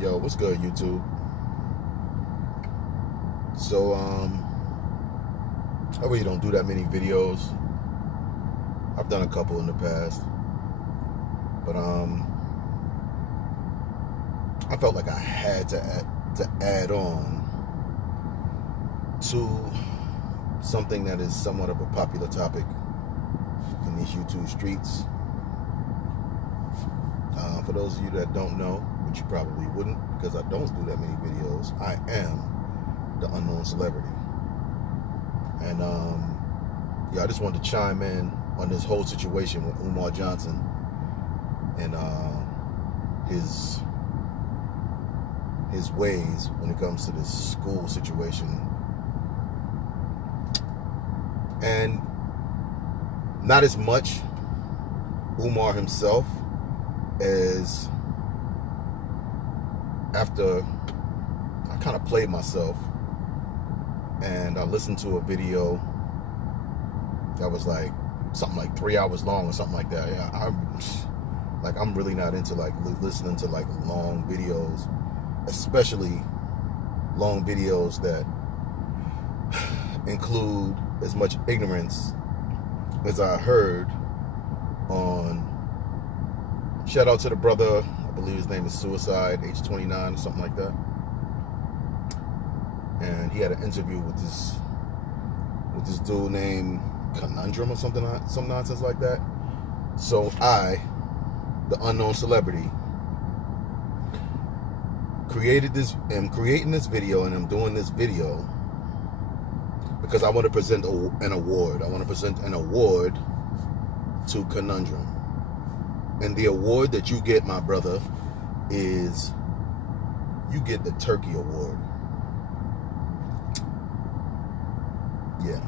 Yo, what's good, YouTube? So, I really don't do that many videos. I've done a couple in the past, but I felt like I had to add on to something that is somewhat of a popular topic in these YouTube streets. For those of you that don't know, which you probably wouldn't, because I don't do that many videos, I am the unknown celebrity. And yeah, I just wanted to chime in on this whole situation with Umar Johnson and his ways when it comes to this school situation. And not as much Umar himself as after I kind of played myself and I listened to a video that was like something like 3 hours long or something like that. Yeah, I'm really not into like listening to like long videos, especially long videos that include as much ignorance as I heard on. Shout out to the brother, I believe his name is Suicide, age 29 or something like that. And he had an interview with this dude named Conundrum or something, some nonsense like that. So I, the unknown celebrity, am creating this video, and I'm doing this video because I want to present an award. I want to present an award to Conundrum. And the award that you get, my brother, is you get the Turkey Award. Yeah,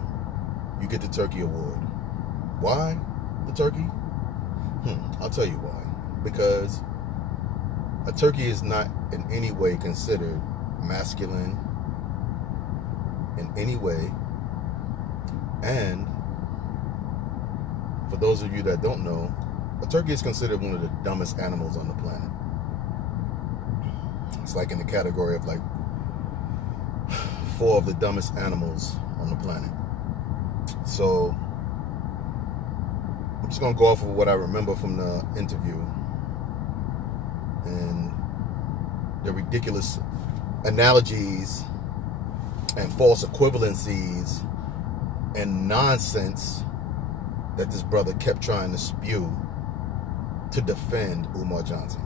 you get the Turkey Award. Why the turkey? I'll tell you why. Because a turkey is not in any way considered masculine in any way. And for those of you that don't know, a turkey is considered one of the dumbest animals on the planet. It's like in the category of like 4 of the dumbest animals on the planet. So I'm just gonna go off of what I remember from the interview and the ridiculous analogies and false equivalencies and nonsense that this brother kept trying to spew to defend Umar Johnson.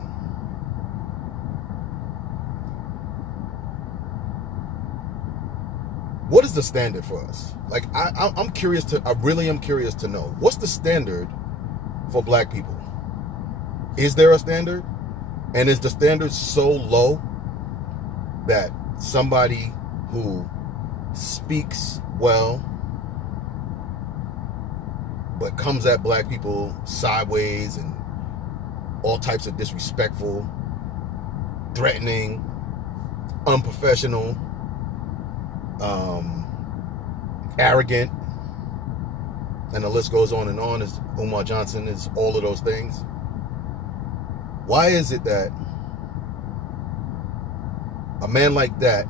What is the standard for us? Like, I'm curious I really am curious to know, what's the standard for black people? Is there a standard? And is the standard so low that somebody who speaks well but comes at black people sideways and all types of disrespectful, threatening, unprofessional, arrogant, and the list goes on and on, as Umar Johnson is all of those things? Why is it that a man like that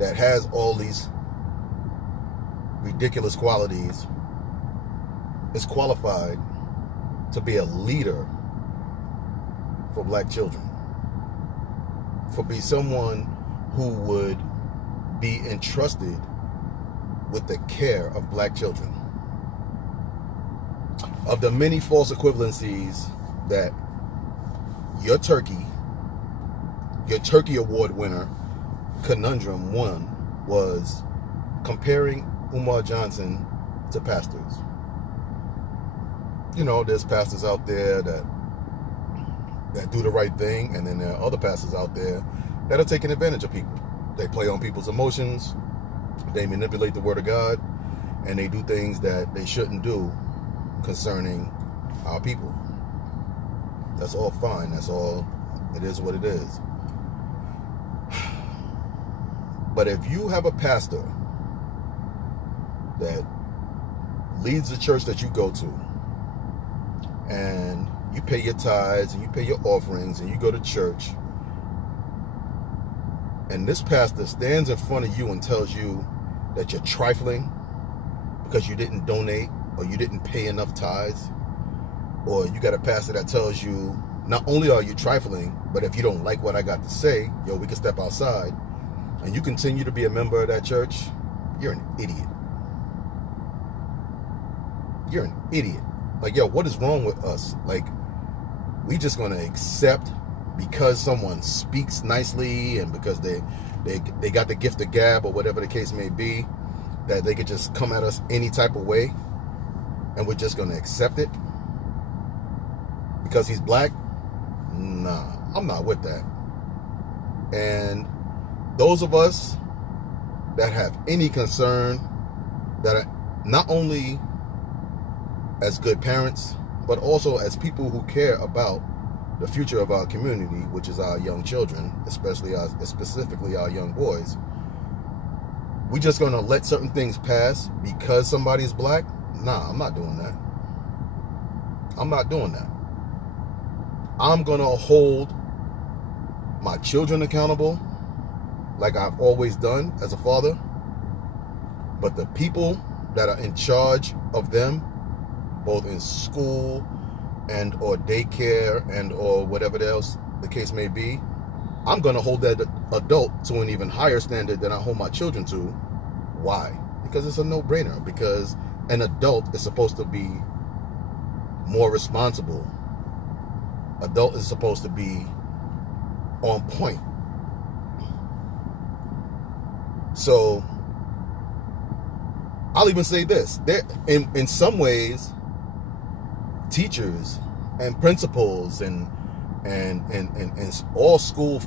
has all these ridiculous qualities is qualified to be a leader for black children, for be someone who would be entrusted with the care of black children? Of the many false equivalencies that your Turkey Award winner Conundrum won, was comparing Umar Johnson to pastors. You know, there's pastors out there that do the right thing, and then there are other pastors out there that are taking advantage of people. They play on people's emotions, they manipulate the word of God, and they do things that they shouldn't do concerning our people. That's all fine. That's all. It is what it is. But if you have a pastor that leads the church that you go to, and you pay your tithes and you pay your offerings and you go to church, and this pastor stands in front of you and tells you that you're trifling because you didn't donate or you didn't pay enough tithes, or you got a pastor that tells you not only are you trifling, but if you don't like what I got to say, yo, we can step outside, and you continue to be a member of that church, you're an idiot. You're an idiot. Like, yo, what is wrong with us? Like, we just gonna accept because someone speaks nicely and because they got the gift of gab or whatever the case may be, that they could just come at us any type of way, and we're just gonna accept it because he's black? Nah, I'm not with that. And those of us that have any concern, that are not only as good parents, but also as people who care about the future of our community, which is our young children, specifically our young boys, we just gonna let certain things pass because somebody's black? Nah, I'm not doing that. I'm not doing that. I'm gonna hold my children accountable like I've always done as a father, but the people that are in charge of them, both in school and or daycare and or whatever else the case may be, I'm going to hold that adult to an even higher standard than I hold my children to. Why? Because it's a no-brainer. Because an adult is supposed to be more responsible. Adult is supposed to be on point. So I'll even say this. In some ways, teachers and principals and all school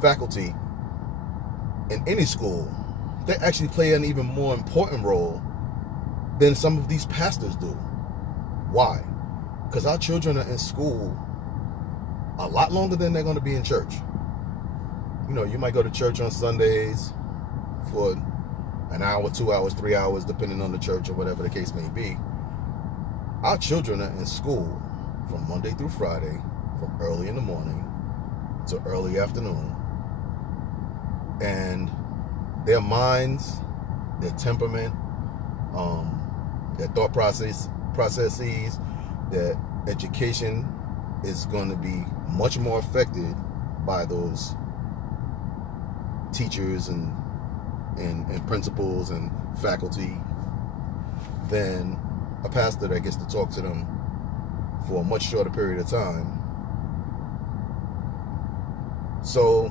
faculty in any school, they actually play an even more important role than some of these pastors do. Why? Because our children are in school a lot longer than they're going to be in church. You know, you might go to church on Sundays for an hour, 2 hours, 3 hours, depending on the church or whatever the case may be. Our children are in school from Monday through Friday, from early in the morning to early afternoon. And their minds, their temperament, their thought processes, their education is going to be much more affected by those teachers and principals and faculty than a pastor that gets to talk to them for a much shorter period of time. So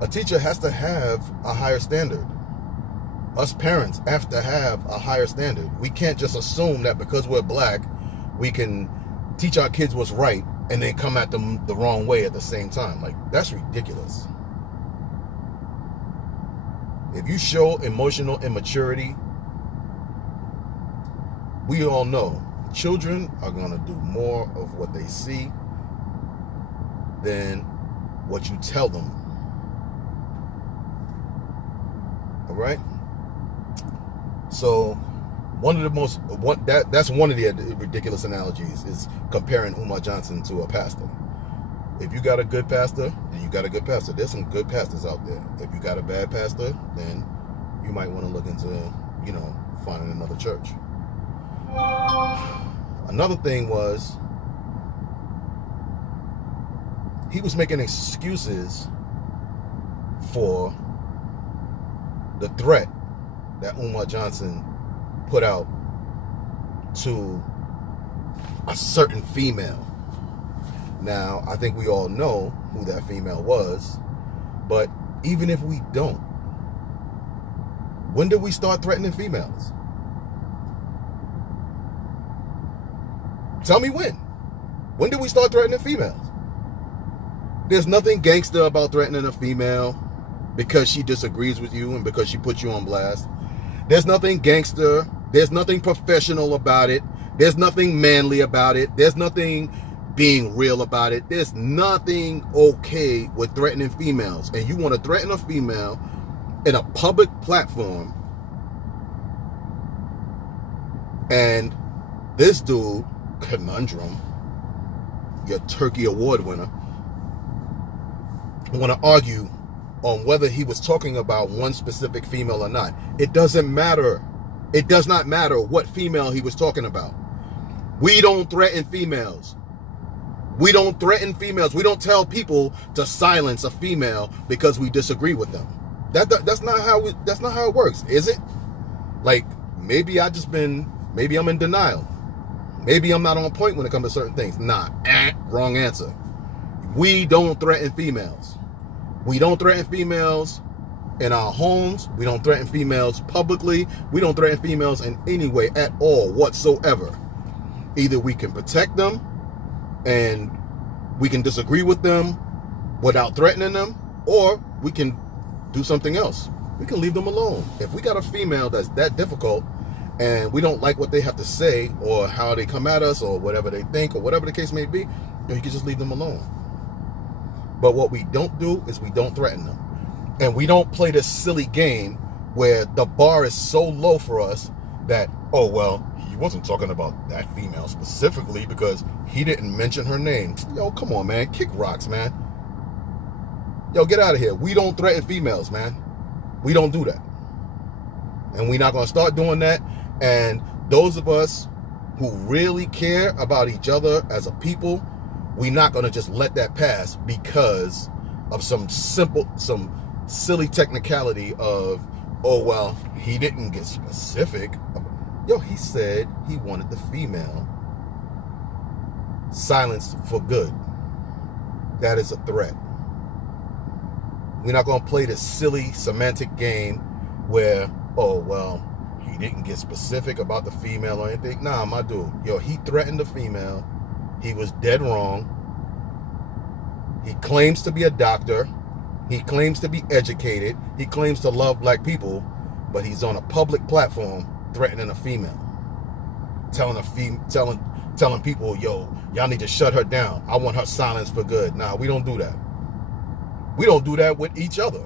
a teacher has to have a higher standard. Us parents have to have a higher standard. We can't just assume that because we're black, we can teach our kids what's right and then come at them the wrong way at the same time. Like, that's ridiculous. If you show emotional immaturity, we all know children are going to do more of what they see than what you tell them. All right? So that's one of the ridiculous analogies, is comparing Umar Johnson to a pastor. If you got a good pastor, then you got a good pastor. There's some good pastors out there. If you got a bad pastor, then you might want to look into, finding another church. Another thing was, he was making excuses for the threat that Umar Johnson put out to a certain female. Now, I think we all know who that female was, but even if we don't, when did we start threatening females? Tell me when. When did we start threatening females? There's nothing gangster about threatening a female because she disagrees with you and because she puts you on blast. There's nothing gangster. There's nothing professional about it. There's nothing manly about it. There's nothing being real about it. There's nothing okay with threatening females. And you want to threaten a female in a public platform. And this dude, Conundrum, your Turkey Award winner, want to argue on whether he was talking about one specific female or not. It doesn't matter. It does not matter what female he was talking about. We don't threaten females. We don't threaten females. We don't tell people to silence a female because we disagree with them. That's not how it works, is it? Like, maybe I'm in denial. Maybe I'm not on point when it comes to certain things. Nah, wrong answer. We don't threaten females. We don't threaten females in our homes. We don't threaten females publicly. We don't threaten females in any way at all whatsoever. Either we can protect them and we can disagree with them without threatening them, or we can do something else. We can leave them alone. If we got a female that's that difficult and we don't like what they have to say or how they come at us or whatever they think or whatever the case may be, you can just leave them alone. But what we don't do is we don't threaten them. And we don't play this silly game where the bar is so low for us that, oh, well, he wasn't talking about that female specifically because he didn't mention her name. Yo, come on, man. Kick rocks, man. Yo, get out of here. We don't threaten females, man. We don't do that. And we're not going to start doing that. And those of us who really care about each other as a people, we're not going to just let that pass because of some silly technicality of, oh, well, he didn't get specific. Yo, he said he wanted the female silenced for good. That is a threat. We're not going to play this silly semantic game where, oh, well, he didn't get specific about the female or anything. Nah, my dude. Yo, he threatened the female. He was dead wrong. He claims to be a doctor. He claims to be educated. He claims to love black people, but he's on a public platform threatening a female. Telling people, yo, y'all need to shut her down. I want her silenced for good. Nah, we don't do that. We don't do that with each other.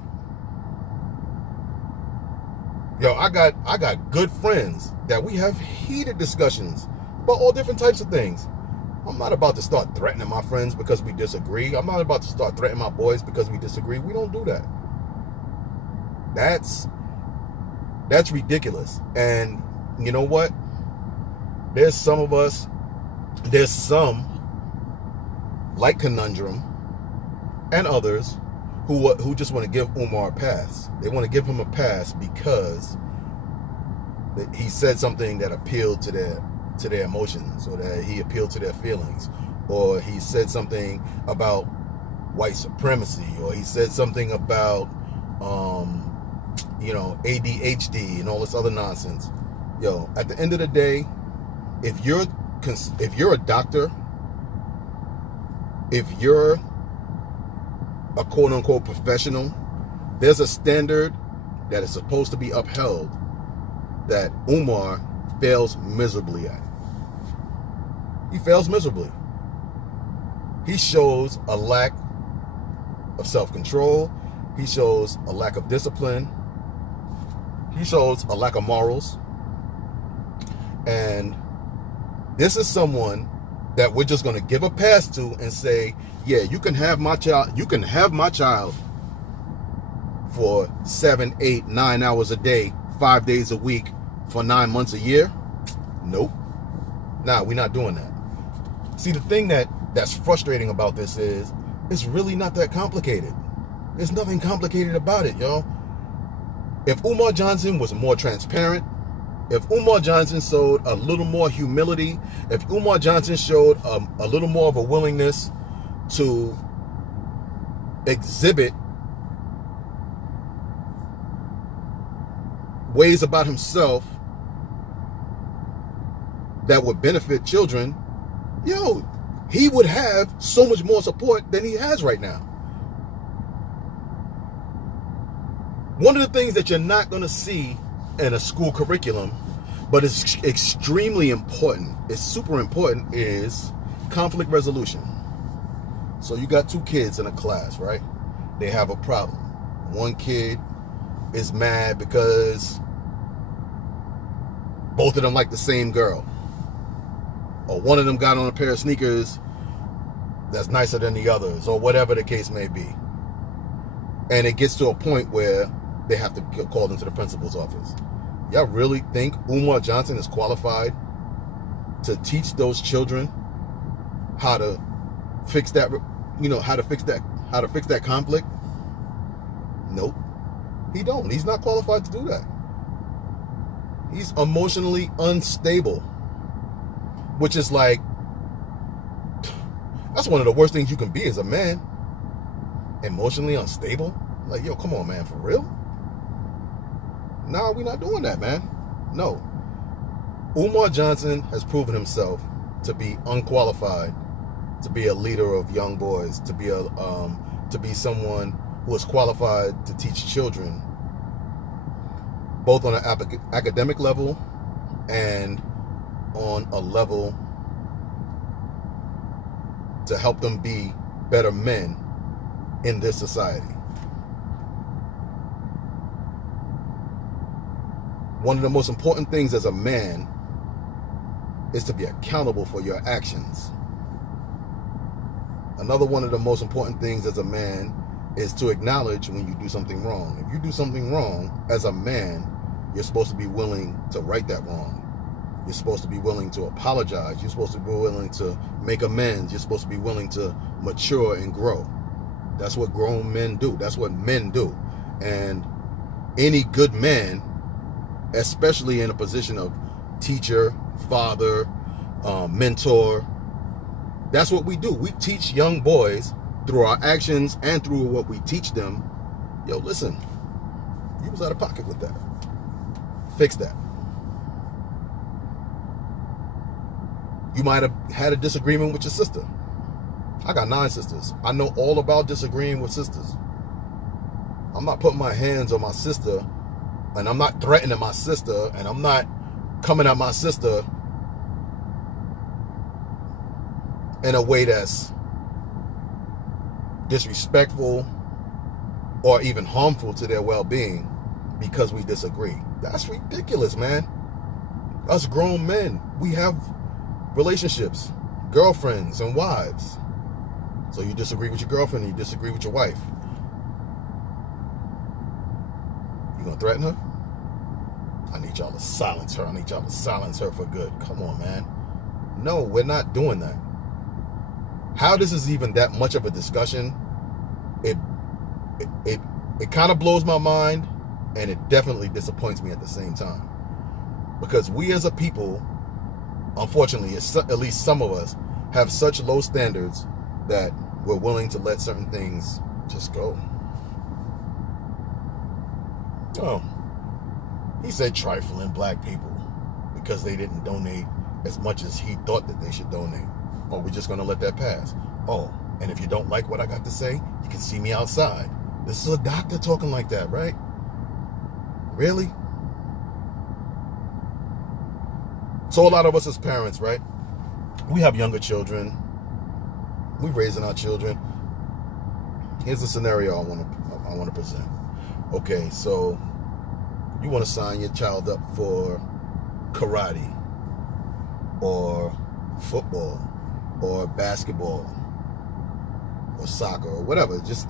Yo, I got good friends that we have heated discussions about all different types of things. I'm not about to start threatening my friends because we disagree. I'm not about to start threatening my boys because we disagree. We don't do that. That's ridiculous. And you know what? There's some, like Conundrum and others, who just want to give Umar a pass. They want to give him a pass because he said something that appealed to their emotions, or that he appealed to their feelings, or he said something about white supremacy, or he said something about ADHD and all this other nonsense. Yo, at the end of the day, if you're a doctor, if you're a quote-unquote professional, there's a standard that is supposed to be upheld that Umar fails miserably at. He fails miserably. He shows a lack of self-control. He shows a lack of discipline. He shows a lack of morals. And this is someone that we're just going to give a pass to and say, yeah, you can have my child. You can have my child for 7, 8, 9 hours a day, 5 days a week for 9 months a year. Nope. Nah, we're not doing that. See, the thing that's frustrating about this is it's really not that complicated. There's nothing complicated about it, y'all. If Umar Johnson was more transparent, if Umar Johnson showed a little more humility, if Umar Johnson showed a little more of a willingness to exhibit ways about himself that would benefit children, yo, he would have so much more support than he has right now. One of the things that you're not going to see in a school curriculum, but it's extremely important, it's super important, is conflict resolution. So you got two kids in a class, right? They have a problem. One kid is mad because both of them like the same girl. Or one of them got on a pair of sneakers that's nicer than the others, or whatever the case may be. And it gets to a point where they have to get called into the principal's office. Y'all really think Umar Johnson is qualified to teach those children how to fix that, how to fix that conflict? Nope. He don't. He's not qualified to do that. He's emotionally unstable, which is like, that's one of the worst things you can be as a man. Emotionally unstable? Like, yo, come on, man, for real? Nah, we're not doing that, man. No. Umar Johnson has proven himself to be unqualified to be a leader of young boys, to be someone who is qualified to teach children, both on an academic level and on a level to help them be better men in this society. One of the most important things as a man is to be accountable for your actions. Another one of the most important things as a man is to acknowledge when you do something wrong. If you do something wrong, as a man, you're supposed to be willing to right that wrong. You're supposed to be willing to apologize. You're supposed to be willing to make amends. You're supposed to be willing to mature and grow. That's what grown men do. That's what men do. And any good man, especially in a position of teacher, father, mentor, that's what we do. We teach young boys through our actions and through what we teach them. Yo, listen, you was out of pocket with that. Fix that. You might have had a disagreement with your sister. I got 9 sisters. I know all about disagreeing with sisters. I'm not putting my hands on my sister, and I'm not threatening my sister, and I'm not coming at my sister in a way that's disrespectful or even harmful to their well-being because we disagree. That's ridiculous, man. Us grown men, we have relationships, girlfriends and wives. So you disagree with your girlfriend and you disagree with your wife. You gonna threaten her? I need y'all to silence her. I need y'all to silence her for good. Come on, man. No, we're not doing that. How this is even that much of a discussion, it kind of blows my mind, and it definitely disappoints me at the same time. Because we as a people, unfortunately, at least some of us, have such low standards that we're willing to let certain things just go. Oh, he said trifling black people because they didn't donate as much as he thought that they should donate. Oh, we're just going to let that pass. Oh, and if you don't like what I got to say, you can see me outside. This is a doctor talking like that, right? Really? So a lot of us as parents, right? We have younger children. We're raising our children. Here's the scenario I want to present. Okay, so you want to sign your child up for karate or football or basketball or soccer or whatever. Just,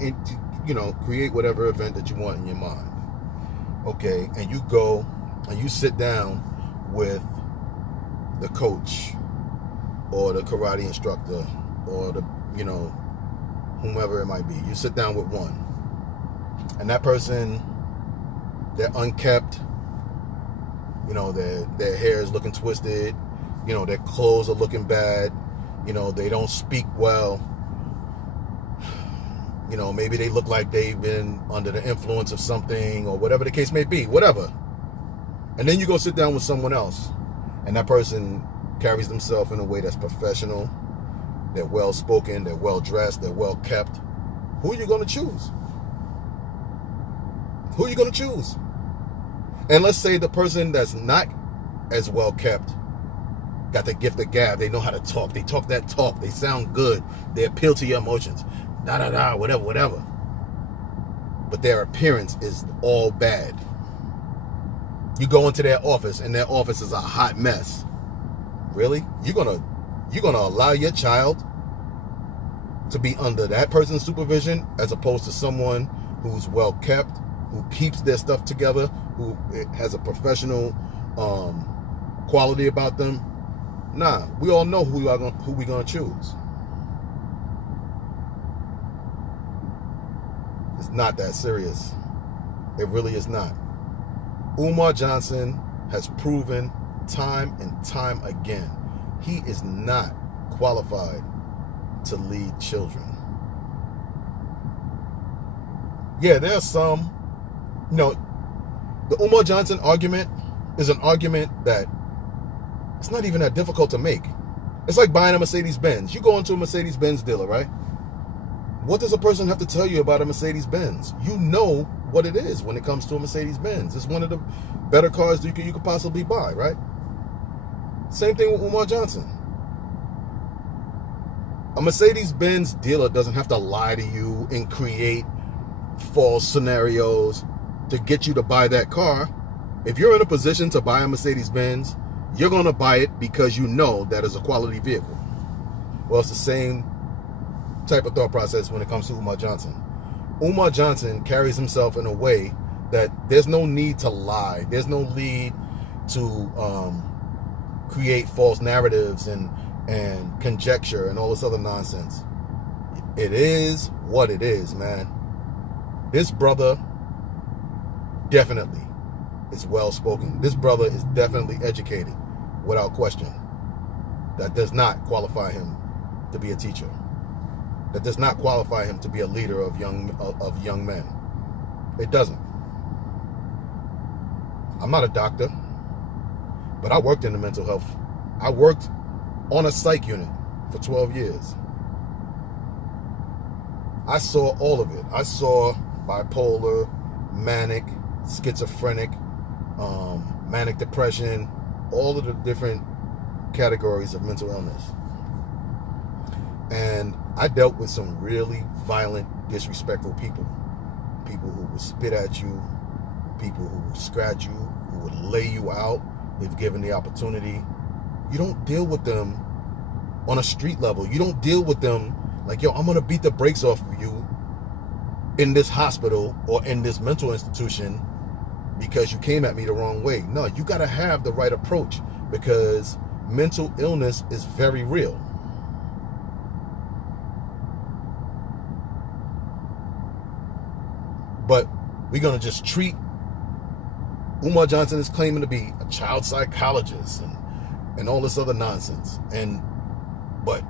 create whatever event that you want in your mind. Okay, and you go and you sit down with the coach or the karate instructor or the, whomever it might be. You sit down with one. And that person, they're unkept. Their hair is looking twisted. Their clothes are looking bad. They don't speak well. Maybe they look like they've been under the influence of something or whatever the case may be, whatever. And then you go sit down with someone else, and that person carries themselves in a way that's professional. They're well-spoken, they're well-dressed, they're well-kept. Who are you going to choose? Who are you going to choose? And let's say the person that's not as well-kept got the gift of gab. They know how to talk. They talk that talk. They sound good. They appeal to your emotions. Whatever. But their appearance is all bad. You go into their office, and their office is a hot mess. Really? You're gonna allow your child to be under that person's supervision as opposed to someone who's well kept, who keeps their stuff together, who has a professional quality about them. Nah, we all know who we gonna choose. It's not that serious. It really is not. Umar Johnson has proven time and time again he is not qualified to lead children. Yeah, there's some, the Umar Johnson argument is an argument that it's not even that difficult to make. It's like buying a Mercedes-Benz. You go into a Mercedes-Benz dealer, right? What does a person have to tell you about a Mercedes-Benz? You know what it is when it comes to a Mercedes-Benz. It's one of the better cars you could possibly buy, right? Same thing with Umar Johnson. A Mercedes-Benz dealer doesn't have to lie to you and create false scenarios to get you to buy that car. If you're in a position to buy a Mercedes-Benz, you're going to buy it because you know that is a quality vehicle. Well, it's the same type of thought process when it comes to Umar Johnson. Umar Johnson carries himself in a way that there's no need to lie. There's no need to create false narratives and conjecture and all this other nonsense. It is what it is, man. This brother definitely is well spoken. This brother is definitely educated, without question. That does not qualify him to be a teacher. That does not qualify him to be a leader of young men. It doesn't. I'm not a doctor, but I worked in the mental health. I worked on a psych unit for 12 years. I saw all of it. I saw bipolar, manic, schizophrenic, manic depression, all of the different categories of mental illness. And I dealt with some really violent, disrespectful people. People who would spit at you, people who would scratch you, who would lay you out if given the opportunity. You don't deal with them on a street level. You don't deal with them like, yo, I'm going to beat the brakes off of you in this hospital or in this mental institution because you came at me the wrong way. No, you got to have the right approach because mental illness is very real. But we're going to just treat Umar Johnson is claiming to be a child psychologist and all this other nonsense. But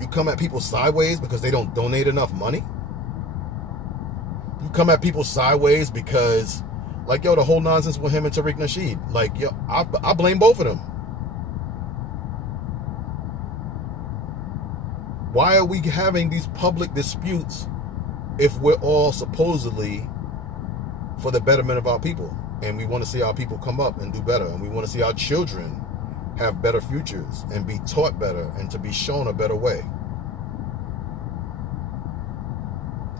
you come at people sideways because they don't donate enough money. You come at people sideways because, like, yo, the whole nonsense with him and Tariq Nasheed. Like, yo, I blame both of them. Why are we having these public disputes if we're all supposedly for the betterment of our people? And we want to see our people come up and do better. And we want to see our children have better futures and be taught better and to be shown a better way.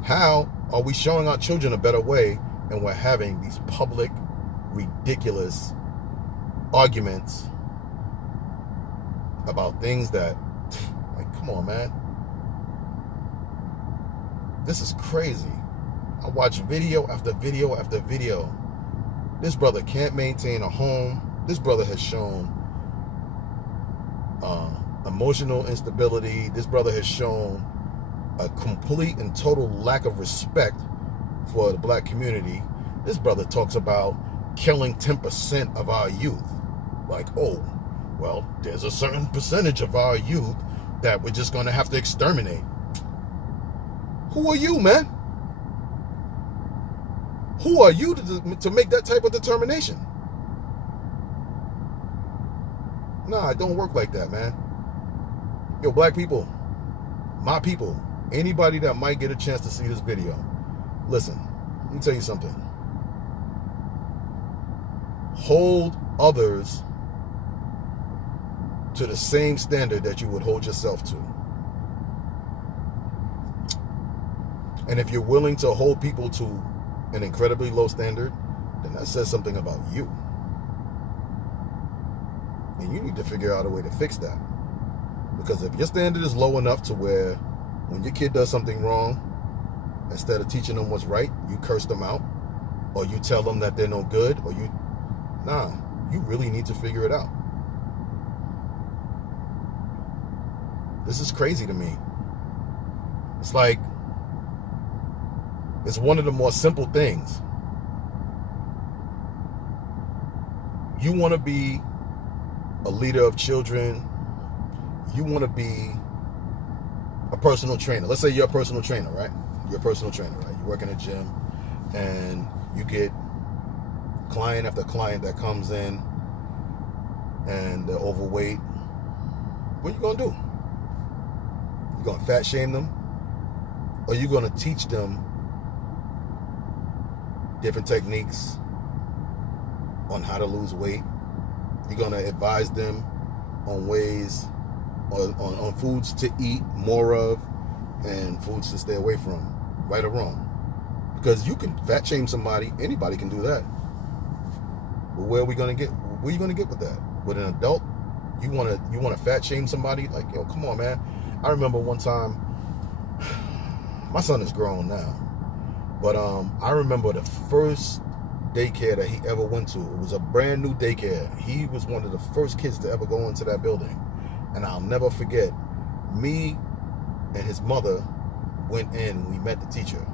How are we showing our children a better way and we're having these public, ridiculous arguments about things that, like, come on, man. This is crazy. I watch video after video after video. This brother can't maintain a home. This brother has shown emotional instability. This brother has shown a complete and total lack of respect for the black community. This brother talks about killing 10% of our youth. Like, oh, well, there's a certain percentage of our youth that we're just going to have to exterminate. Who are you, man? Who are you to make that type of determination? Nah, it don't work like that, man. Yo, black people, my people, anybody that might get a chance to see this video, listen, let me tell you something. Hold others to the same standard that you would hold yourself to. And if you're willing to hold people to an incredibly low standard, then that says something about you. And you need to figure out a way to fix that. Because if your standard is low enough to where when your kid does something wrong, instead of teaching them what's right, you curse them out, or you tell them that they're no good, or you really need to figure it out. This is crazy to me. It's like, it's one of the more simple things. You want to be a leader of children. You want to be a personal trainer. Let's say you're a personal trainer, right? You're a personal trainer, right? You work in a gym and you get client after client that comes in and they're overweight. What are you going to do? You going to fat shame them? Or you going to teach them different techniques on how to lose weight? You're going to advise them on ways, on foods to eat more of and foods to stay away from, right or wrong. Because you can fat shame somebody, anybody can do that. But where are we going to get? Where are you going to get with that? With an adult, you want to fat shame somebody? Like, yo, come on, man. I remember one time, my son is grown now, but I remember the first daycare that he ever went to. It was a brand new daycare. He was one of the first kids to ever go into that building. And I'll never forget, me and his mother went in, we met the teacher.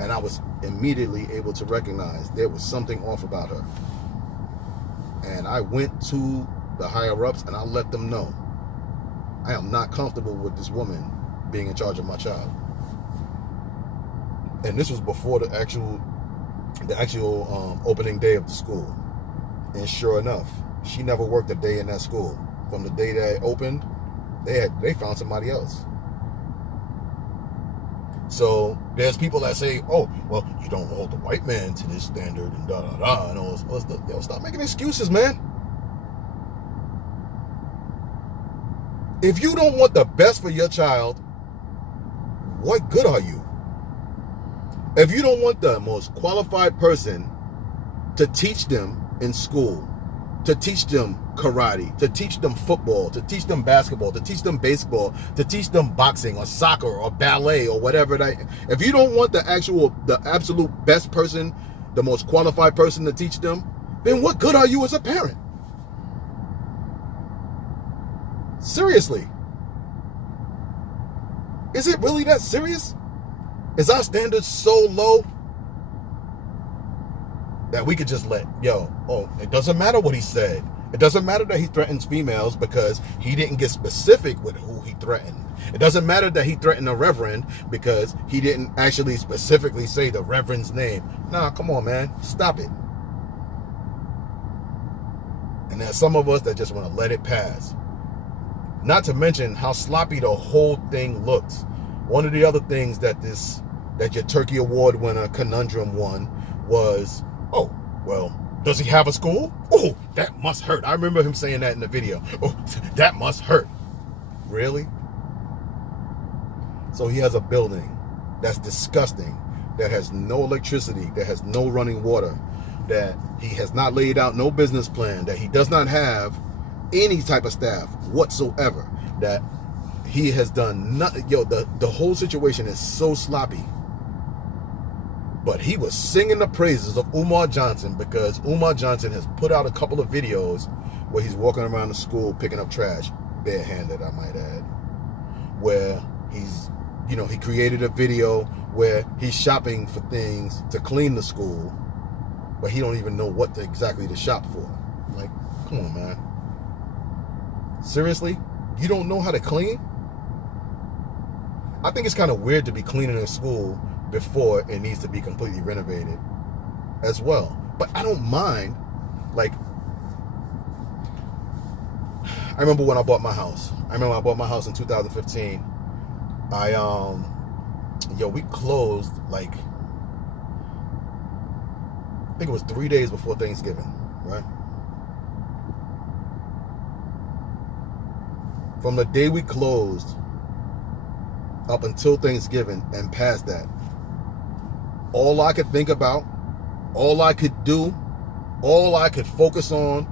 And I was immediately able to recognize there was something off about her. And I went to the higher ups and I let them know, I am not comfortable with this woman being in charge of my child. And this was before the actual opening day of the school. And sure enough, she never worked a day in that school. From the day that it opened, they found somebody else. So there's people that say, oh, well, you don't hold the white man to this standard and da-da-da and all this other stuff. Yo, stop making excuses, man. If you don't want the best for your child, what good are you? If you don't want the most qualified person to teach them in school, to teach them karate, to teach them football, to teach them basketball, to teach them baseball, to teach them boxing or soccer or ballet or whatever if you don't want the absolute best person, the most qualified person to teach them, then what good are you as a parent? Seriously. Is it really that serious? Is our standards so low that we could just it doesn't matter what he said. It doesn't matter that he threatens females because he didn't get specific with who he threatened. It doesn't matter that he threatened a reverend because he didn't actually specifically say the reverend's name. Nah, come on, man. Stop it. And there's some of us that just want to let it pass. Not to mention how sloppy the whole thing looks. One of the other things that your Turkey Award winner Conundrum won was, oh, well, does he have a school? Oh, that must hurt. I remember him saying that in the video. Oh, that must hurt. Really? So he has a building that's disgusting, that has no electricity, that has no running water, that he has not laid out no business plan, that he does not have any type of staff whatsoever, that he has done nothing. Yo, the whole situation is so sloppy. But he was singing the praises of Umar Johnson because Umar Johnson has put out a couple of videos where he's walking around the school picking up trash, barehanded, I might add, where he created a video where he's shopping for things to clean the school, but he don't even know what exactly to shop for. Like, come on, man. Seriously? You don't know how to clean? I think it's kind of weird to be cleaning a school before it needs to be completely renovated as well. But I don't mind. Like, I remember when I bought my house. in 2015. We closed like, I think it was 3 days before Thanksgiving, right? From the day we closed up until Thanksgiving and past that, all I could think about, all I could do, all I could focus on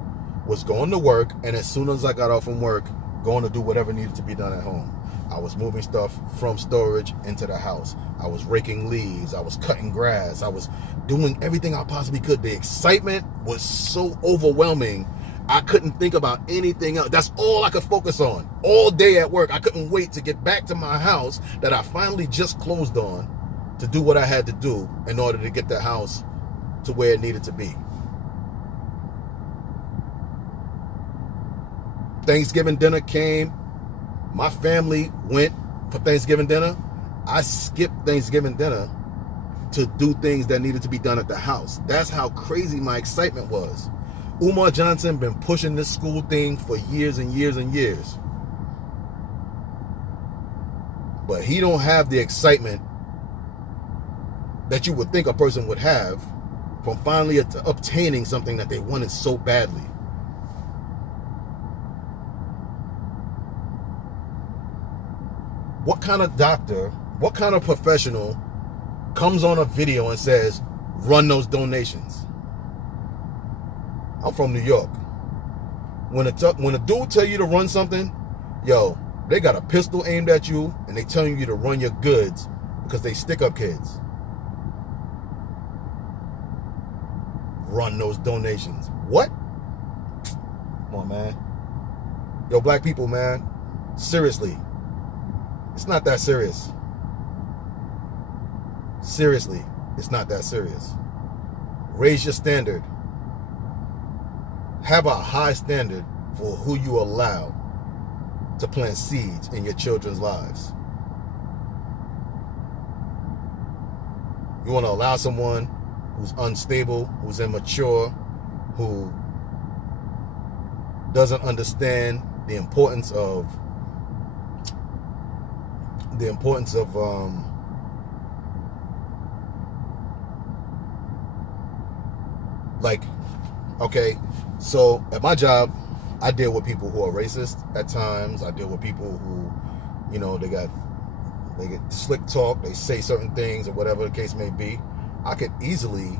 was going to work, and as soon as I got off from work, going to do whatever needed to be done at home. I was moving stuff from storage into the house. I was raking leaves. I was cutting grass. I was doing everything I possibly could. The excitement was so overwhelming. I couldn't think about anything else. That's all I could focus on. All day at work, I couldn't wait to get back to my house that I finally just closed on to do what I had to do in order to get the house to where it needed to be. Thanksgiving dinner came. My family went for Thanksgiving dinner. I skipped Thanksgiving dinner to do things that needed to be done at the house. That's how crazy my excitement was. Umar Johnson been pushing this school thing for years and years and years. But he don't have the excitement that you would think a person would have from finally obtaining something that they wanted so badly. What kind of doctor, what kind of professional comes on a video and says, run those donations? I'm from New York. When a dude tell you to run something, yo, they got a pistol aimed at you and they telling you to run your goods because they stick up kids. Run those donations. What? Come on, man. Yo, black people, man. Seriously. It's not that serious. Seriously, it's not that serious. Raise your standard. Have a high standard for who you allow to plant seeds in your children's lives. You want to allow someone who's unstable, who's immature, who doesn't understand the importance of okay, so at my job, I deal with people who are racist at times. I deal with people who, you know, they get slick talk, they say certain things or whatever the case may be. I could easily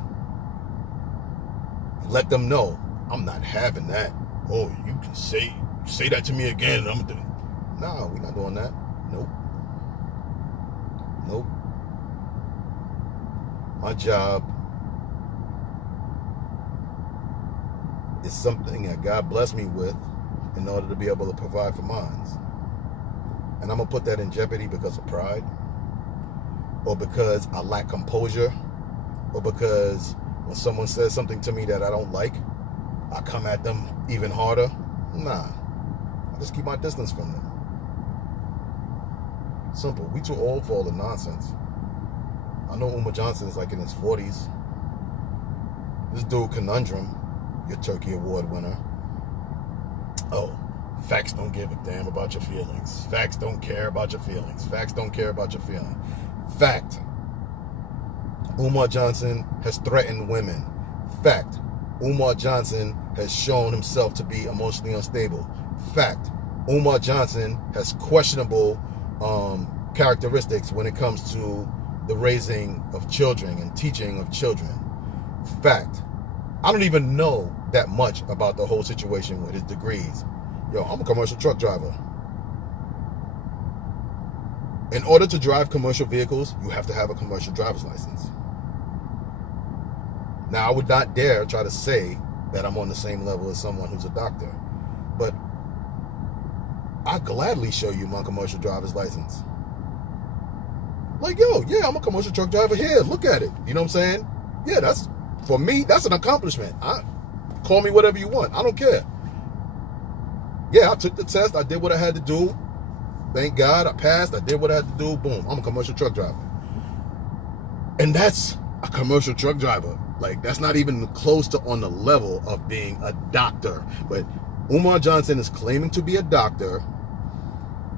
let them know, I'm not having that. Oh, you can say that to me again and I'm doing. No, we're not doing that. Nope. My job is something that God blessed me with in order to be able to provide for mine. And I'm going to put that in jeopardy because of pride, or because I lack composure, or because when someone says something to me that I don't like, I come at them even harder. Nah, I just keep my distance from them. Simple. We too old for all the nonsense. I know Umar Johnson is like in his 40s. This dude, Conundrum, your Turkey Award winner. Oh, facts don't give a damn about your feelings. Facts don't care about your feelings. Facts don't care about your feelings. Fact. Umar Johnson has threatened women. Fact. Umar Johnson has shown himself to be emotionally unstable. Fact. Umar Johnson has questionable characteristics when it comes to the raising of children and teaching of children. Fact. I don't even know that much about the whole situation with his degrees. Yo, I'm a commercial truck driver. In order to drive commercial vehicles, you have to have a commercial driver's license. Now, I would not dare try to say that I'm on the same level as someone who's a doctor, but I'll gladly show you my commercial driver's license. Like, yo, yeah, I'm a commercial truck driver. Here, look at it. You know what I'm saying? Yeah, that's, for me, that's an accomplishment. Call me whatever you want. I don't care. Yeah, I took the test. I did what I had to do. Thank God I passed. I did what I had to do. Boom, I'm a commercial truck driver. And that's a commercial truck driver. Like, that's not even close to on the level of being a doctor. But Umar Johnson is claiming to be a doctor,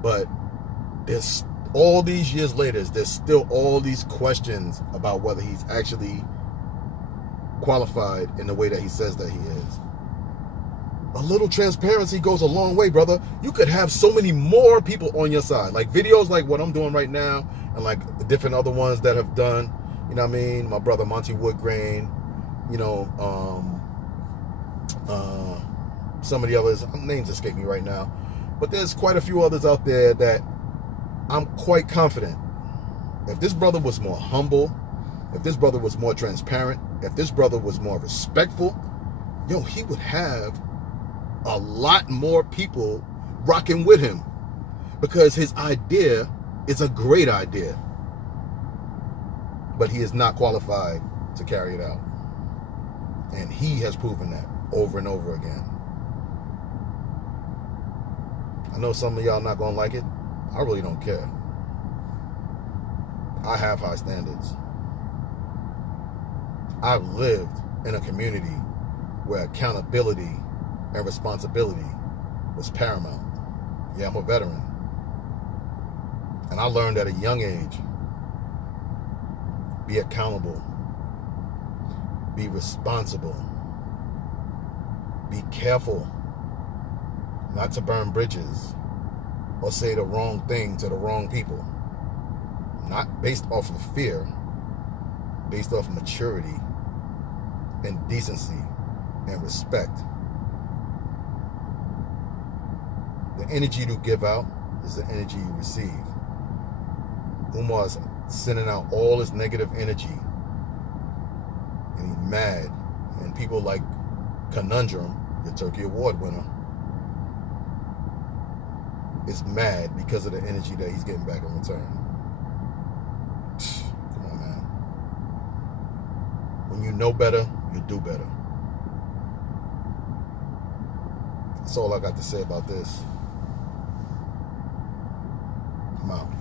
but there's all these years later, there's still all these questions about whether he's actually qualified in the way that he says that he is. A little transparency goes a long way, brother. You could have so many more people on your side. Like videos like what I'm doing right now, and like the different other ones that have done, you know what I mean? My brother Monty Woodgrain, you know, some of the others, names escape me right now. But there's quite a few others out there that I'm quite confident. If this brother was more humble, if this brother was more transparent, if this brother was more respectful, yo, he would have a lot more people rocking with him, because his idea is a great idea, but he is not qualified to carry it out. And he has proven that over and over again. I know some of y'all not gonna like it. I really don't care. I have high standards. I've lived in a community where accountability and responsibility was paramount. Yeah, I'm a veteran. And I learned at a young age, be accountable, be responsible, be careful not to burn bridges or say the wrong thing to the wrong people. Not based off of fear, based off of maturity and decency and respect. The energy you give out is the energy you receive. Umar is sending out all his negative energy, and he's mad. And people like Conundrum, the Turkey Award winner, is mad because of the energy that he's getting back in return. Come on, man. When you know better, you do better. That's all I got to say about this. I'm out.